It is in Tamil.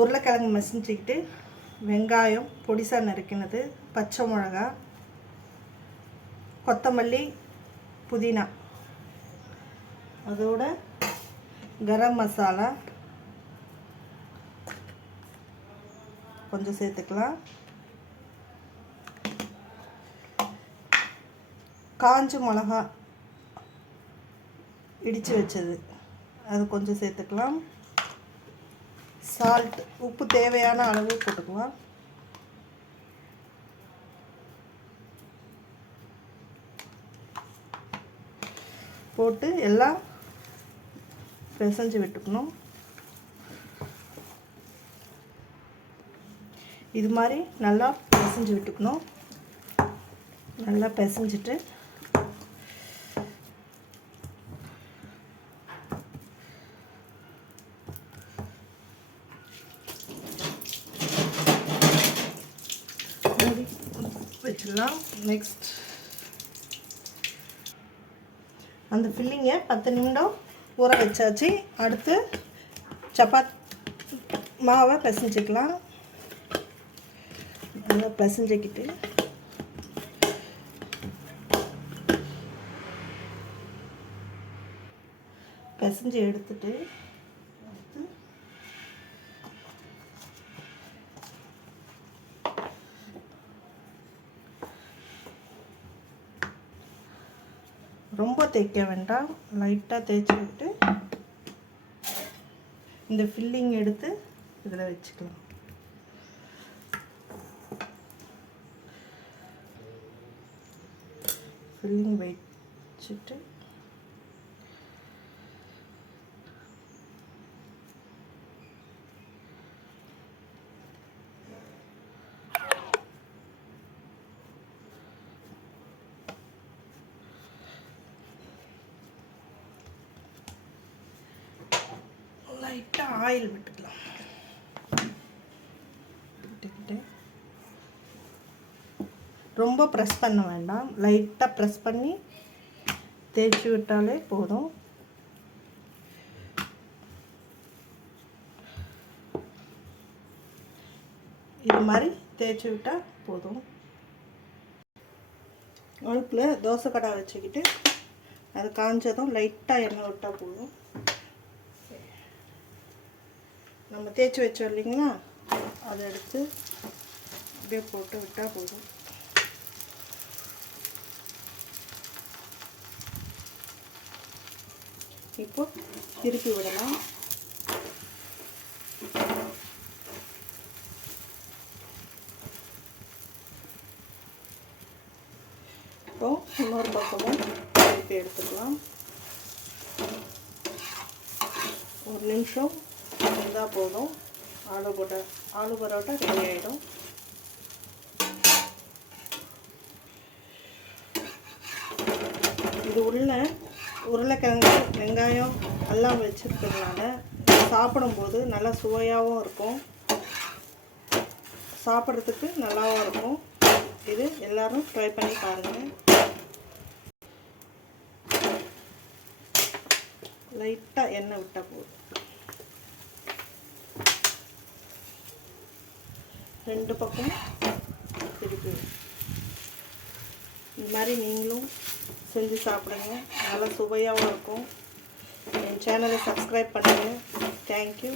உருளைக்கிழங்கு மசிஞ்சிக்கிட்டு வெங்காயம் பொடிசாக நறுக்கினது, பச்சை மிளகா, கொத்தமல்லி, புதினா, அதோட கரம் மசாலா கொஞ்சம் சேர்த்துக்கலாம். காஞ்ச மிளகா இடித்து வச்சது அது கொஞ்சம் சேர்த்துக்கலாம். சால்ட் உப்பு தேவையான அளவு போட்டுக்கலாம். போட்டு எல்லாம் பிசைஞ்சு விட்டுக்கணும். இது மாதிரி நல்லா பிசைஞ்சு விட்டுக்கணும். நல்லா பிசைஞ்சிட்டு வச்சிடலாம். நெக்ஸ்ட் அந்த ஃபில்லிங்கை 10 நிமிடம் ஊற வச்சாச்சு. அடுத்து மாவை பிசைஞ்சிக்கலாம். நல்லா பிசைஞ்சிக்கிட்டு பிசைஞ்சு எடுத்துட்டு ரொம்ப தேய்க்க வேண்டாம், லைட்டாக தேய்ச்சி விட்டு இந்த ஃபில்லிங் எடுத்து இதில் வச்சுக்கலாம். ஃபில்லிங் வச்சுட்டு லைட்டாக ஆயில் விட்டுக்கலாம். விட்டுக்கிட்டு ரொம்ப ப்ரெஸ் பண்ண வேண்டாம், லைட்டாக ப்ரெஸ் பண்ணி தேய்ச்சி விட்டாலே போதும். இது மாதிரி தேய்ச்சி விட்டால் போதும். அடுப்பில் தோசை கடை வச்சுக்கிட்டு அது காஞ்சதும் லைட்டாக எண்ணெய் விட்டால் போதும். நம்ம தேய்ச்சி வச்சோம் இல்லைங்களா, அதை எடுத்து அப்படியே போட்டு விட்டால் போதும். இப்போ திருப்பி விடலாம். இப்போ இன்னொரு பக்கமும் திருப்பி எடுத்துக்கலாம். ஒரு நிமிஷம் இருந்தால் போதும். ஆலு பரோட்டா ரெடி ஆகிடும். இது உருளைக்கிழங்கு வெங்காயம் எல்லாம் வச்சுருக்கிறதுனால சாப்பிடும்போது நல்லா சுவையாகவும் இருக்கும், சாப்பிட்றதுக்கு நல்லாவும் இருக்கும். இது எல்லோரும் ட்ரை பண்ணி பாருங்கள். லைட்டாக எண்ணெய் விட்டால் போதும். ரெண்டு பக்கம் திருப்பி இந்த மாதிரி நீங்களும் செஞ்சு சாப்பிடுங்க, நல்லா சுவையாகவும் இருக்கும். என் சேனலை சப்ஸ்கிரைப் பண்ணுங்கள். தேங்க்யூ.